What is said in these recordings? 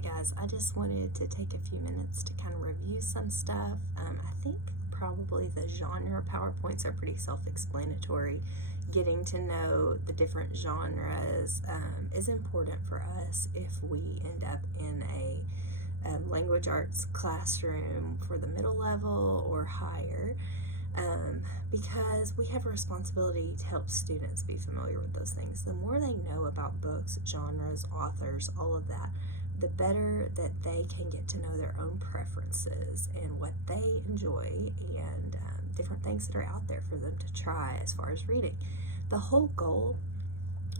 Hey guys, I just wanted to take a few minutes to kind of review some stuff. I think probably the genre PowerPoints are pretty self-explanatory. Getting to know the different genres is important for us if we end up in a language arts classroom for the middle level or higher. Because we have a responsibility to help students be familiar with those things. The more they know about books, genres, authors, all of that, the better that they can get to know their own preferences and what they enjoy and different things that are out there for them to try as far as reading. The whole goal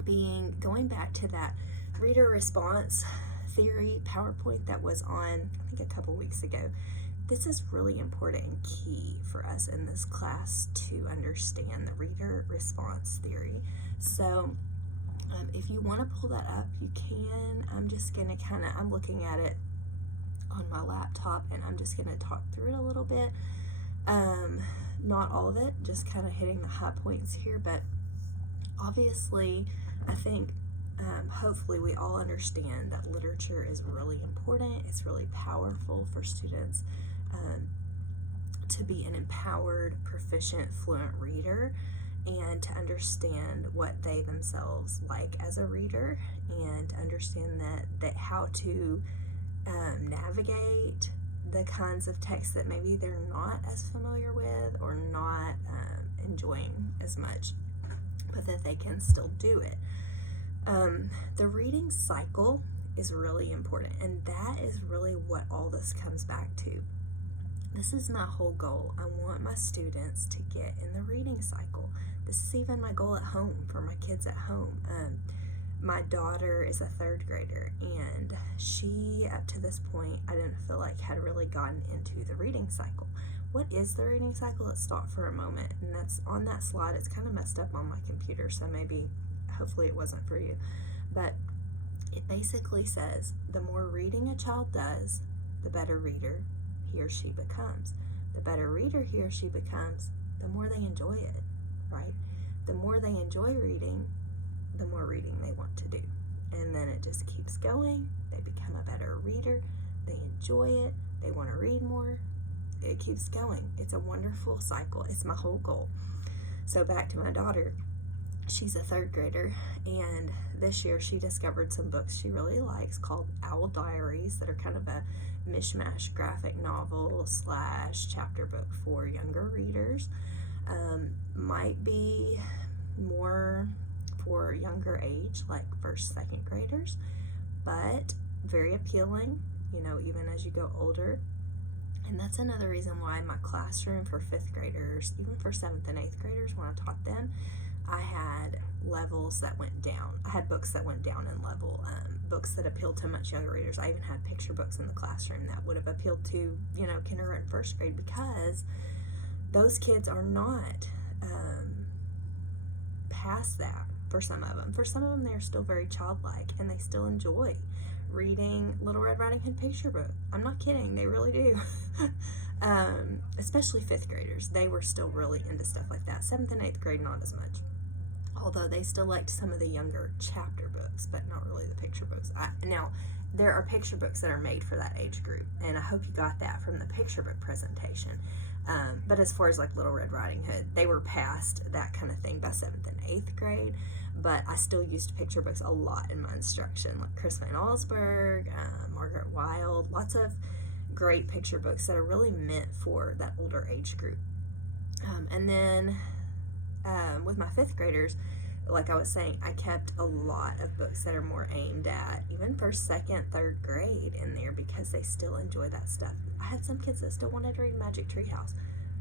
being going back to that reader response theory PowerPoint that was on, I think, a couple weeks ago. This is really important and key for us in this class to understand the reader response theory. So if you want to pull that up, you can. I'm just going to I'm looking at it on my laptop and I'm just going to talk through it a little bit. Not all of it, just kind of hitting the high points here, but obviously I think hopefully we all understand that literature is really important. It's really powerful for students to be an empowered, proficient, fluent reader and to understand what they themselves like as a reader and understand that how to navigate the kinds of texts that maybe they're not as familiar with or not enjoying as much, but that they can still do it. The reading cycle is really important, and that is really what all this comes back to. This is my whole goal. I want my students to get in the reading cycle. This is even my goal at home for my kids at home. My daughter is a third grader, and she, up to this point, I didn't feel like had really gotten into the reading cycle. What is the reading cycle? Let's stop for a moment, and that's on that slide. It's kind of messed up on my computer, so hopefully it wasn't for you, but it basically says the more reading a child does, the better reader he or she becomes. The better reader he or she becomes, the more they enjoy it, right? The more they enjoy reading, the more reading they want to do. And then it just keeps going. They become a better reader. They enjoy it. They want to read more. It keeps going. It's a wonderful cycle. It's my whole goal. So back to my daughter. She's a third grader, and this year she discovered some books she really likes called Owl Diaries that are kind of a mishmash graphic novel / chapter book for younger readers. Might be more for younger age, like first, second graders, but very appealing, even as you go older. And that's another reason why my classroom for fifth graders, even for seventh and eighth graders, when I taught them, I had levels that went down. I had books that went down in level, books that appealed to much younger readers. I even had picture books in the classroom that would have appealed to, kindergarten, first grade, because those kids are not past that for some of them. For some of them, they're still very childlike, and they still enjoy reading Little Red Riding Hood picture book. I'm not kidding, they really do. Especially fifth graders. They were still really into stuff like that. Seventh and eighth grade, not as much. Although they still liked some of the younger chapter books, but not really the picture books. Now, there are picture books that are made for that age group, and I hope you got that from the picture book presentation. But as far as like Little Red Riding Hood, they were past that kind of thing by 7th and 8th grade, but I still used picture books a lot in my instruction, like Chris Van Allsburg, Margaret Wilde, lots of great picture books that are really meant for that older age group. And then with my 5th graders, like I was saying, I kept a lot of books that are more aimed at even first, second, third grade in there because they still enjoy that stuff. I had some kids that still wanted to read Magic Tree House.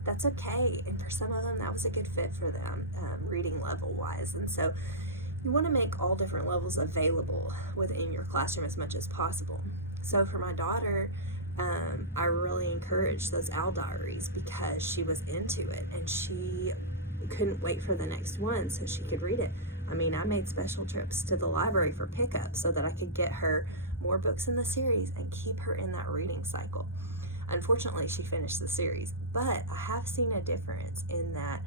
That's okay. And for some of them, that was a good fit for them, reading level wise. And so you want to make all different levels available within your classroom as much as possible. So for my daughter, I really encouraged those Owl Diaries because she was into it and she couldn't wait for the next one so she could read it. I mean, I made special trips to the library for pickup so that I could get her more books in the series and keep her in that reading cycle. Unfortunately, she finished the series, but I have seen a difference in that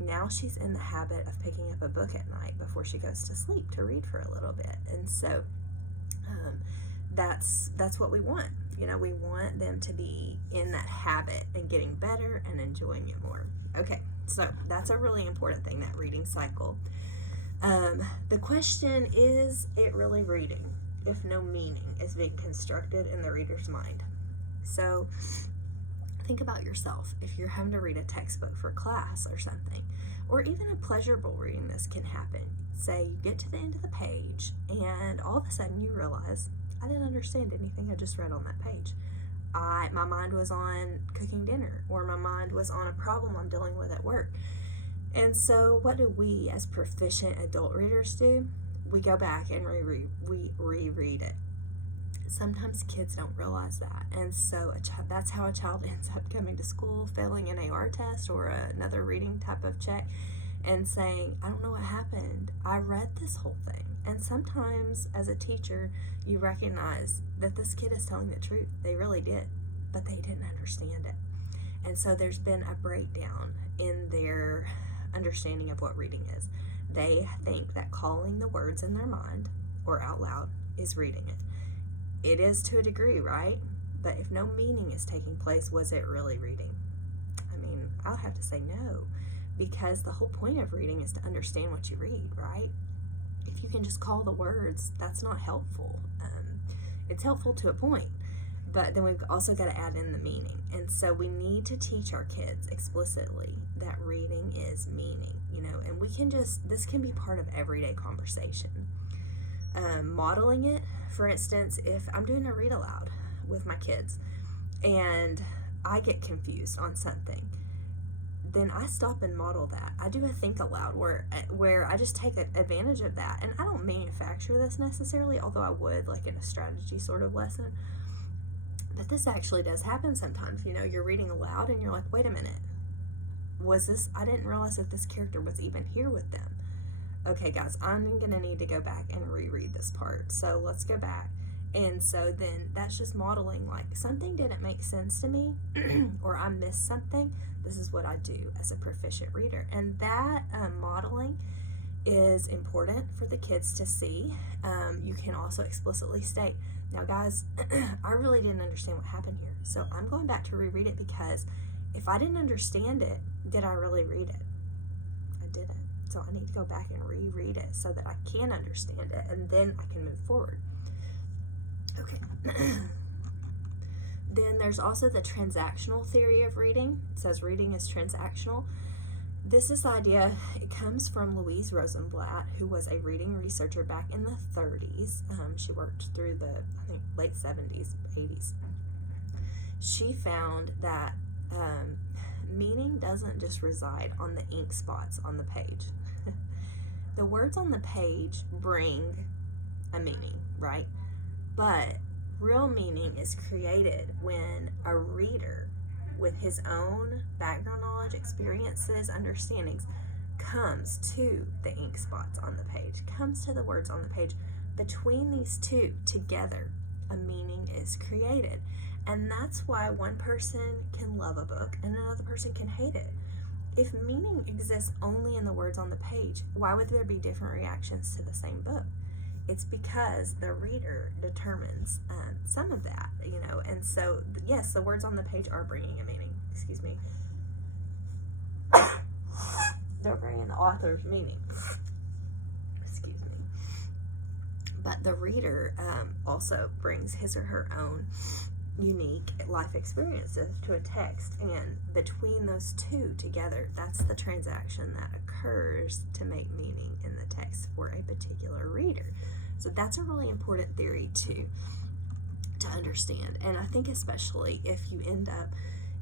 now she's in the habit of picking up a book at night before she goes to sleep to read for a little bit. And so that's what we want. We want them to be in that habit and getting better and enjoying it more. Okay, so that's a really important thing, that reading cycle. The question, is it really reading if no meaning is being constructed in the reader's mind? So think about yourself. If you're having to read a textbook for class or something, or even a pleasurable reading, this can happen. Say you get to the end of the page and all of a sudden you realize, I didn't understand anything I just read on that page. My mind was on cooking dinner, or my mind was on a problem I'm dealing with at work. And so what do we as proficient adult readers do? We go back and reread it. Sometimes kids don't realize that, and so that's how a child ends up coming to school, failing an AR test or another reading type of check, and saying, I don't know what happened. I read this whole thing. And sometimes as a teacher, you recognize that this kid is telling the truth. They really did, but they didn't understand it. And so there's been a breakdown in their understanding of what reading is. They think that calling the words in their mind or out loud is reading it. It is to a degree, right? But if no meaning is taking place, was it really reading? I mean, I'll have to say no, because the whole point of reading is to understand what you read, right? If you can just call the words, that's not helpful. It's helpful to a point, but then we've also got to add in the meaning. And so we need to teach our kids explicitly that reading is meaning, and this can be part of everyday conversation. Modeling it, for instance, if I'm doing a read aloud with my kids and I get confused on something, then I stop and model that. I do a think aloud where I just take advantage of that. And I don't manufacture this necessarily, although I would, like in a strategy sort of lesson. But this actually does happen sometimes. You're reading aloud and you're like, wait a minute. I didn't realize that this character was even here with them. Okay, guys, I'm going to need to go back and reread this part. So let's go back. And so then that's just modeling, like, something didn't make sense to me or I missed something. This is what I do as a proficient reader. And that modeling is important for the kids to see. You can also explicitly state, now guys, I really didn't understand what happened here. So I'm going back to reread it, because if I didn't understand it, did I really read it? I didn't. So I need to go back and reread it so that I can understand it, and then I can move forward. Okay. Then there's also the transactional theory of reading. It says reading is transactional. This idea, it comes from Louise Rosenblatt, who was a reading researcher back in the 30s. She worked through the, I think, late 70s, 80s. She found that meaning doesn't just reside on the ink spots on the page. The words on the page bring a meaning, right? But real meaning is created when a reader, with his own background knowledge, experiences, understandings, comes to the ink spots on the page, comes to the words on the page. Between these two together, a meaning is created. And that's why one person can love a book and another person can hate it. If meaning exists only in the words on the page, why would there be different reactions to the same book? It's because the reader determines some of that, and so, yes, the words on the page are bringing a meaning. Excuse me. They're bringing the author's meaning. Excuse me. But the reader also brings his or her own unique life experiences to a text, and between those two together, that's the transaction that occurs to make meaning in the text for a particular reader. So that's a really important theory to understand, and I think especially if you end up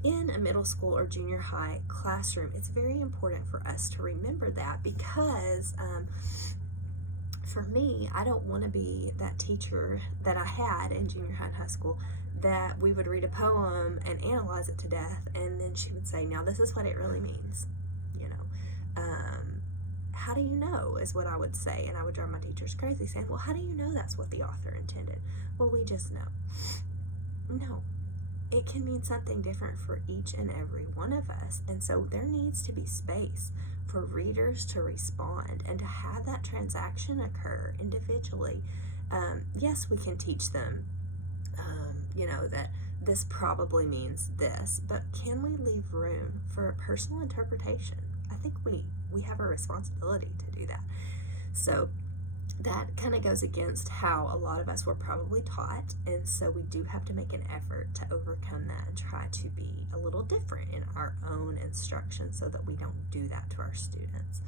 in a middle school or junior high classroom, it's very important for us to remember that, because for me, I don't want to be that teacher that I had in junior high and high school, that we would read a poem and analyze it to death, and then she would say, now this is what it really means. How do you know, is what I would say, and I would drive my teachers crazy saying, well, how do you know that's what the author intended? Well, we just know. No, it can mean something different for each and every one of us, and so there needs to be space for readers to respond and to have that transaction occur individually. Yes, we can teach them that this probably means this, but can we leave room for a personal interpretation? I think we have a responsibility to do that. So that kind of goes against how a lot of us were probably taught, and so we do have to make an effort to overcome that and try to be a little different in our own instruction so that we don't do that to our students.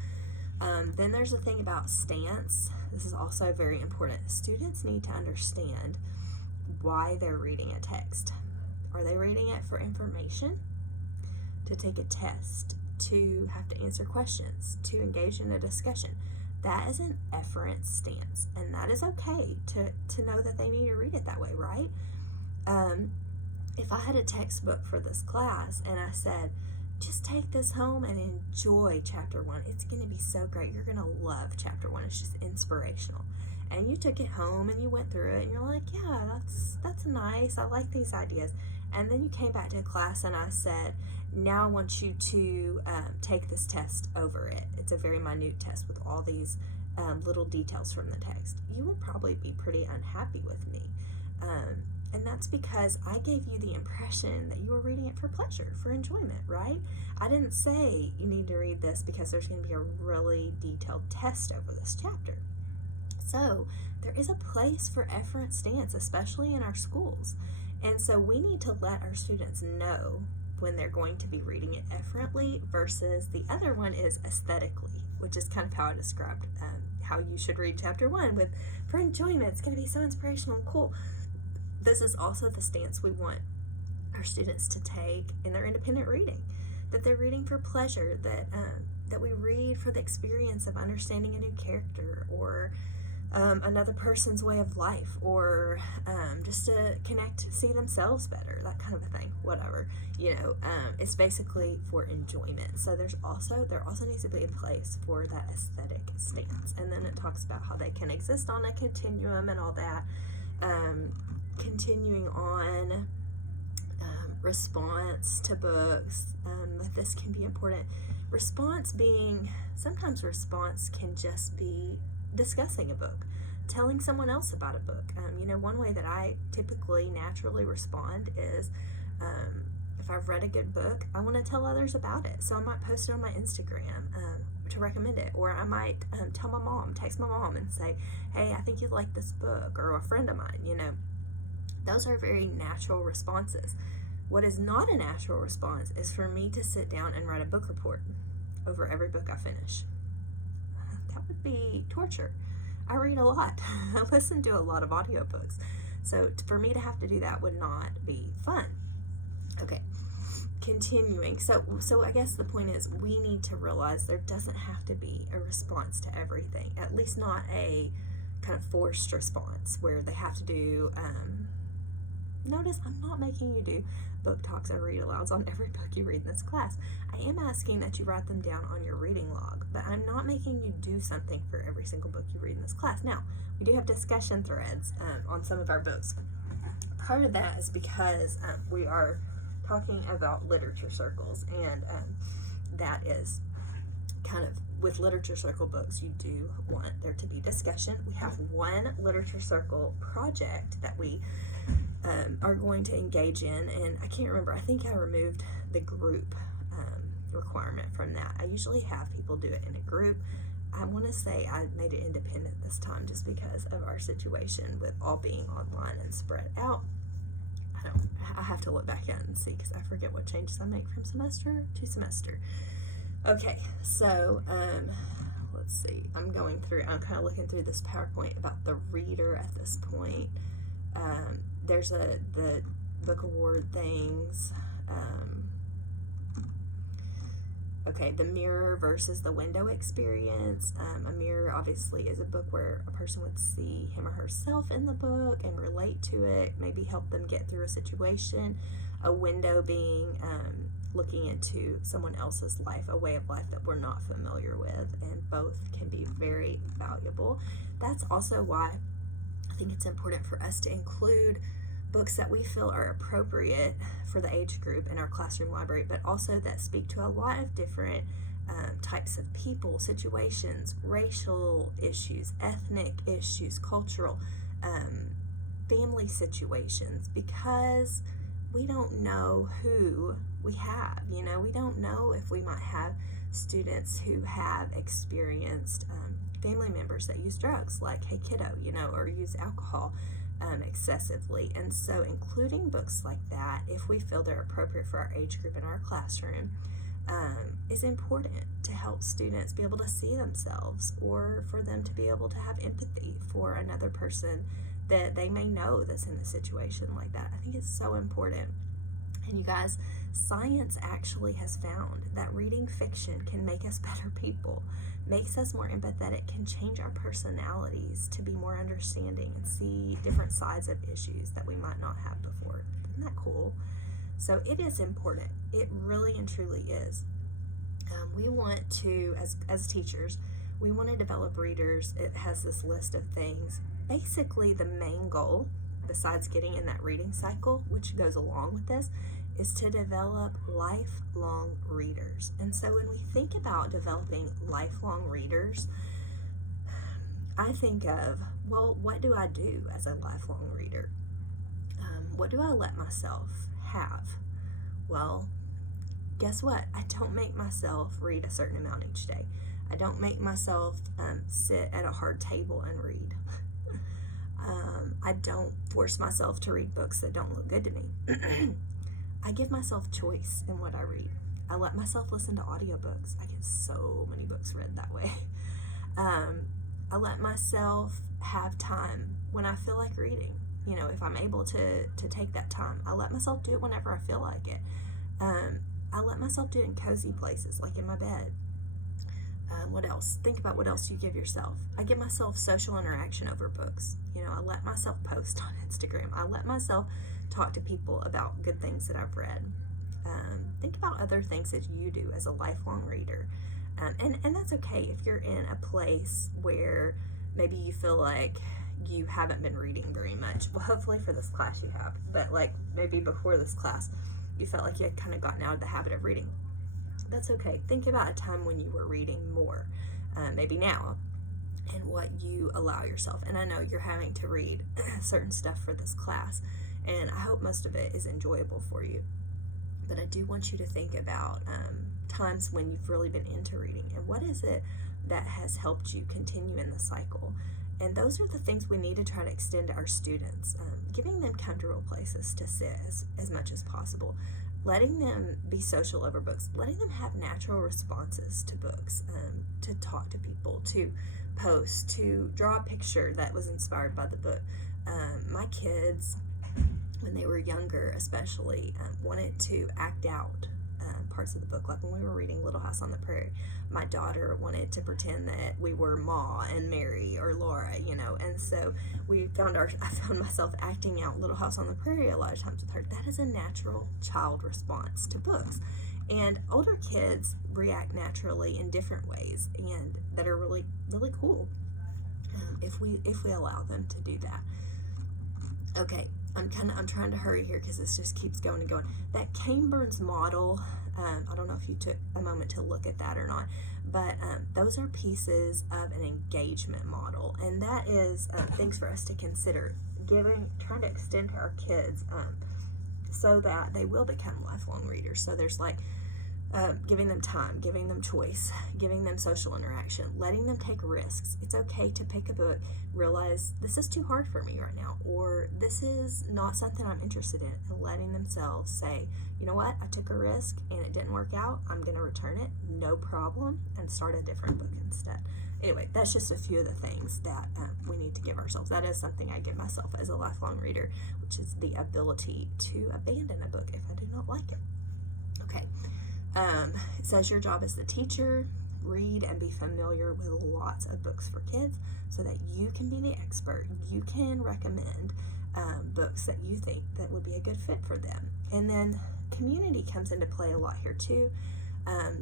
Then there's the thing about stance. This is also very important. Students need to understand why they're reading a text. Are they reading it for information, to take a test, to have to answer questions, to engage in a discussion? That is an efferent stance, and that is okay to know that they need to read it that way, right? If I had a textbook for this class and I said, just take this home and enjoy chapter 1. It's going to be so great. You're going to love chapter 1. It's just inspirational. And you took it home and you went through it and you're like, yeah, that's nice. I like these ideas. And then you came back to class and I said, now I want you to take this test over it. It's a very minute test with all these little details from the text. You would probably be pretty unhappy with me. And that's because I gave you the impression that you were reading it for pleasure, for enjoyment, right? I didn't say you need to read this because there's going to be a really detailed test over this chapter. So there is a place for efferent stance, especially in our schools. And so we need to let our students know when they're going to be reading it efferently versus the other one is aesthetically, which is kind of how I described how you should read chapter 1 with for enjoyment. It's going to be so inspirational and cool. This is also the stance we want our students to take in their independent reading, that they're reading for pleasure, that we read for the experience of understanding a new character or another person's way of life, or just to see themselves better, that kind of a thing, whatever. It's basically for enjoyment. So there also needs to be a place for that aesthetic stance. And then it talks about how they can exist on a continuum and all that. Continuing on, response to books, this can be important. Sometimes response can just be discussing a book, telling someone else about a book. One way that I typically naturally respond is if I've read a good book, I want to tell others about it. So I might post it on my Instagram to recommend it, or I might text my mom and say, hey, I think you'd like this book, or a friend of mine. Those are very natural responses. What is not a natural response is for me to sit down and write a book report over every book I finish. That would be torture. I read a lot. I listen to a lot of audiobooks. So for me to have to do that would not be fun. Okay, continuing. So I guess the point is we need to realize there doesn't have to be a response to everything, at least not a kind of forced response where they have to do notice I'm not making you do book talks or read alouds on every book you read in this class. I am asking that you write them down on your reading log, but I'm not making you do something for every single book you read in this class. Now, we do have discussion threads on some of our books. Part of that is because we are talking about literature circles, and that is kind of with literature circle books, you do want there to be discussion. We have one literature circle project that we are going to engage in, and I can't remember, I think I removed the group requirement from that. I usually have people do it in a group. I want to say I made it independent this time just because of our situation with all being online and spread out. I have to look back at and see because I forget what changes I make from semester to semester. Okay, so let's see. I'm kind of looking through this PowerPoint about the reader at this point. There's the book award things. Okay, the mirror versus the window experience. A mirror obviously is a book where a person would see him or herself in the book and relate to it, maybe help them get through a situation. A window being looking into someone else's life, a way of life that we're not familiar with, and both can be very valuable. That's also why I think it's important for us to include books that we feel are appropriate for the age group in our classroom library, but also that speak to a lot of different types of people, situations, racial issues, ethnic issues, cultural. family situations, because we don't know who we have. We don't know if we might have students who have experienced family members that use drugs, like Hey Kiddo, or use alcohol excessively. And so including books like that, if we feel they're appropriate for our age group in our classroom, is important to help students be able to see themselves, or for them to be able to have empathy for another person that they may know that's in a situation like that. I think it's so important. And you guys, science actually has found that reading fiction can make us better people, makes us more empathetic, can change our personalities to be more understanding and see different sides of issues that we might not have before. Isn't that cool? So it is important. It really and truly is. We want to, as teachers, we want to develop readers. It has this list of things. Basically, the main goal, besides getting in that reading cycle, which goes along with this, is to develop lifelong readers. And so when we think about developing lifelong readers, I think of, well, what do I do as a lifelong reader? What do I let myself have? Well, guess what? I don't make myself read a certain amount each day. I don't make myself sit at a hard table and read. I don't force myself to read books that don't look good to me. I give myself choice in what I read. I let myself listen to audiobooks. I get so many books read that way. I let myself have time when I feel like reading. If I'm able to take that time, I let myself do it whenever I feel like it. I let myself do it in cozy places, like in my bed. What else? Think about what else you give yourself. I give myself social interaction over books. I let myself post on Instagram. I let myself talk to people about good things that I've read. Think about other things that you do as a lifelong reader. And that's okay if you're in a place where maybe you feel like you haven't been reading very much. Well, hopefully for this class you have, but like maybe before this class you felt like you had kind of gotten out of the habit of reading. That's okay. Think about a time when you were reading more, maybe now, and what you allow yourself. And I know you're having to read certain stuff for this class, and I hope most of it is enjoyable for you. But I do want you to think about times when you've really been into reading, and what is it that has helped you continue in the cycle. And those are the things we need to try to extend to our students, giving them comfortable places to sit as much as possible, letting them be social over books, letting them have natural responses to books, to talk to people, to post, to draw a picture that was inspired by the book. My kids, when they were younger especially, wanted to act out parts of the book. Like when we were reading Little House on the Prairie, my daughter wanted to pretend that we were Ma and Mary or Laura, and so I found myself acting out Little House on the Prairie a lot of times with her. That is a natural child response to books. And older kids react naturally in different ways, and that are really, really cool if we allow them to do that. Okay, I'm trying to hurry here because this just keeps going and going. That Kane Burns model, I don't know if you took a moment to look at that or not, but those are pieces of an engagement model, and that is things for us to consider trying to extend to our kids so that they will become lifelong readers. So there's like giving them time, giving them choice, giving them social interaction, letting them take risks. It's okay to pick a book, realize this is too hard for me right now, or this is not something I'm interested in, and letting themselves say, you know what, I took a risk and it didn't work out, I'm going to return it, no problem, and start a different book instead. Anyway, that's just a few of the things that we need to give ourselves. That is something I give myself as a lifelong reader, which is the ability to abandon a book if I do not like it. Okay. It says your job as the teacher, read and be familiar with lots of books for kids so that you can be the expert. You can recommend books that you think that would be a good fit for them. And then community comes into play a lot here too. I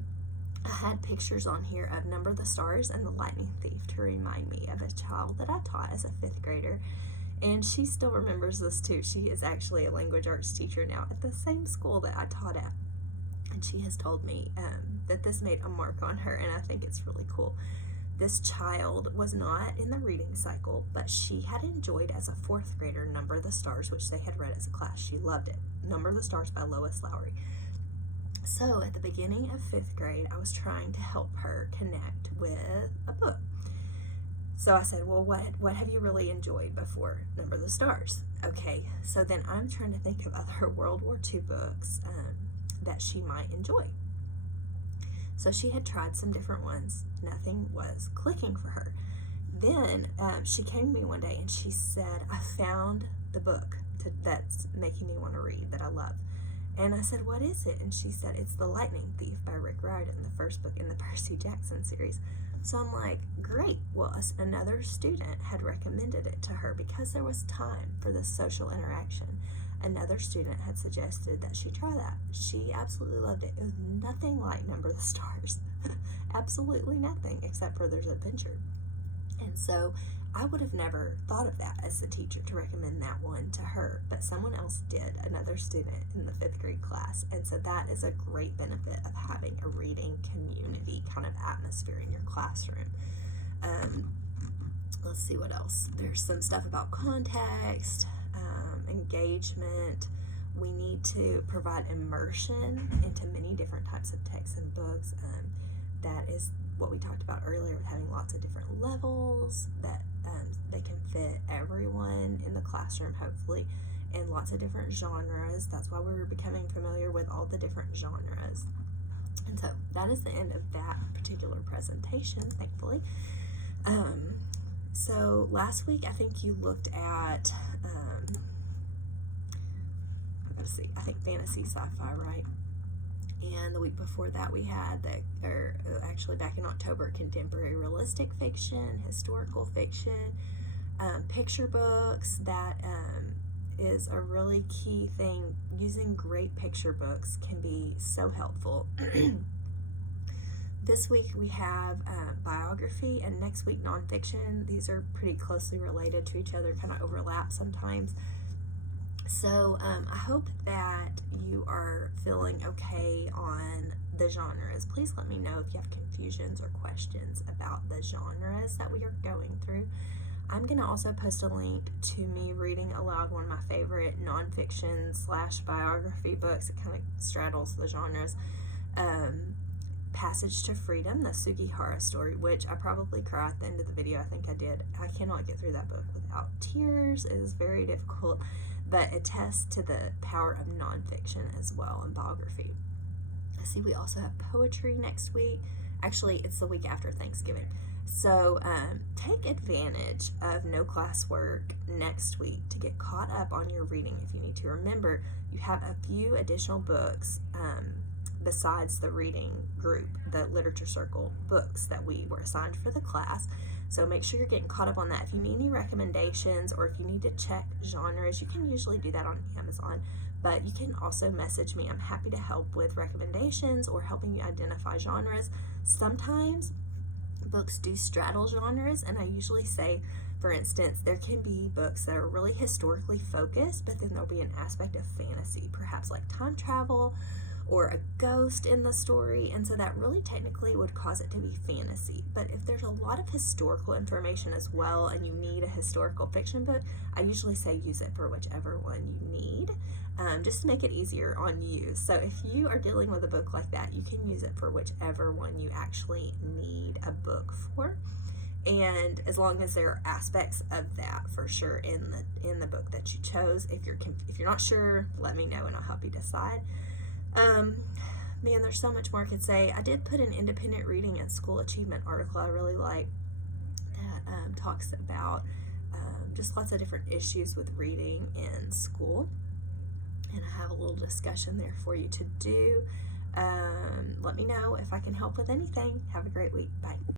had pictures on here of Number the Stars and The Lightning Thief to remind me of a child that I taught as a 5th grader. And she still remembers this too. She is actually a language arts teacher now at the same school that I taught at. And she has told me that this made a mark on her, and I think it's really cool. this child was not in the reading cycle, but she had enjoyed as a fourth grader Number the Stars, which they had read as a class. She loved it. Number the Stars by Lois Lowry. So at the beginning of fifth grade, I was trying to help her connect with a book. So I said, well, what have you really enjoyed before Number the Stars? Okay, so then I'm trying to think of other World War II books that she might enjoy. So she had tried some different ones. Nothing was clicking for her. Then she came to me one day and she said, I found the book that's making me want to read that I love. And I said, what is it? And she said, it's The Lightning Thief by Rick Riordan, the first book in the Percy Jackson series. So I'm like, great. Well, another student had recommended it to her because there was time for this social interaction. Another student had suggested that she try that. She absolutely loved it. It was nothing like Number the Stars. Absolutely nothing, except for there's adventure. And so I would have never thought of that as the teacher to recommend that one to her, but someone else did, another student in the fifth grade class. And so that is a great benefit of having a reading community kind of atmosphere in your classroom. Let's see what else. There's some stuff about context, engagement. We need to provide immersion into many different types of texts and books. That is what we talked about earlier with having lots of different levels that they can fit everyone in the classroom, hopefully, and lots of different genres. That's why we're becoming familiar with all the different genres. And so that is the end of that particular presentation, thankfully. So last week, I think you looked at, let's see, I think fantasy sci-fi, right? And the week before that we had actually back in October, contemporary realistic fiction, historical fiction, picture books. That is a really key thing. Using great picture books can be so helpful. This week we have biography, and next week nonfiction. These are pretty closely related to each other, kind of overlap sometimes. So I hope that you are feeling okay on the genres. Please let me know if you have confusions or questions about the genres that we are going through. I'm going to also post a link to me reading aloud one of my favorite nonfiction / biography books. It kind of straddles the genres. Passage to Freedom, the Sugihara story, which I probably cry at the end of the video. I think I did. I cannot get through that book without tears. It is very difficult, but it attests to the power of nonfiction as well, and biography. I see we also have poetry next week. Actually, it's the week after Thanksgiving. So take advantage of no classwork next week to get caught up on your reading if you need to. Remember, you have a few additional books besides the reading group, the literature circle books that we were assigned for the class. So make sure you're getting caught up on that. If you need any recommendations or if you need to check genres, you can usually do that on Amazon, but you can also message me. I'm happy to help with recommendations or helping you identify genres. Sometimes books do straddle genres, and I usually say, for instance, there can be books that are really historically focused, but then there'll be an aspect of fantasy, perhaps like time travel or a ghost in the story, and so that really technically would cause it to be fantasy. But if there's a lot of historical information as well and you need a historical fiction book, I usually say use it for whichever one you need, just to make it easier on you. So if you are dealing with a book like that, you can use it for whichever one you actually need a book for. And as long as there are aspects of that for sure in the book that you chose. If you're not sure, let me know and I'll help you decide. Man, there's so much more I could say. I did put an independent reading and school achievement article I really like that talks about just lots of different issues with reading in school. And I have a little discussion there for you to do. Let me know if I can help with anything. Have a great week. Bye.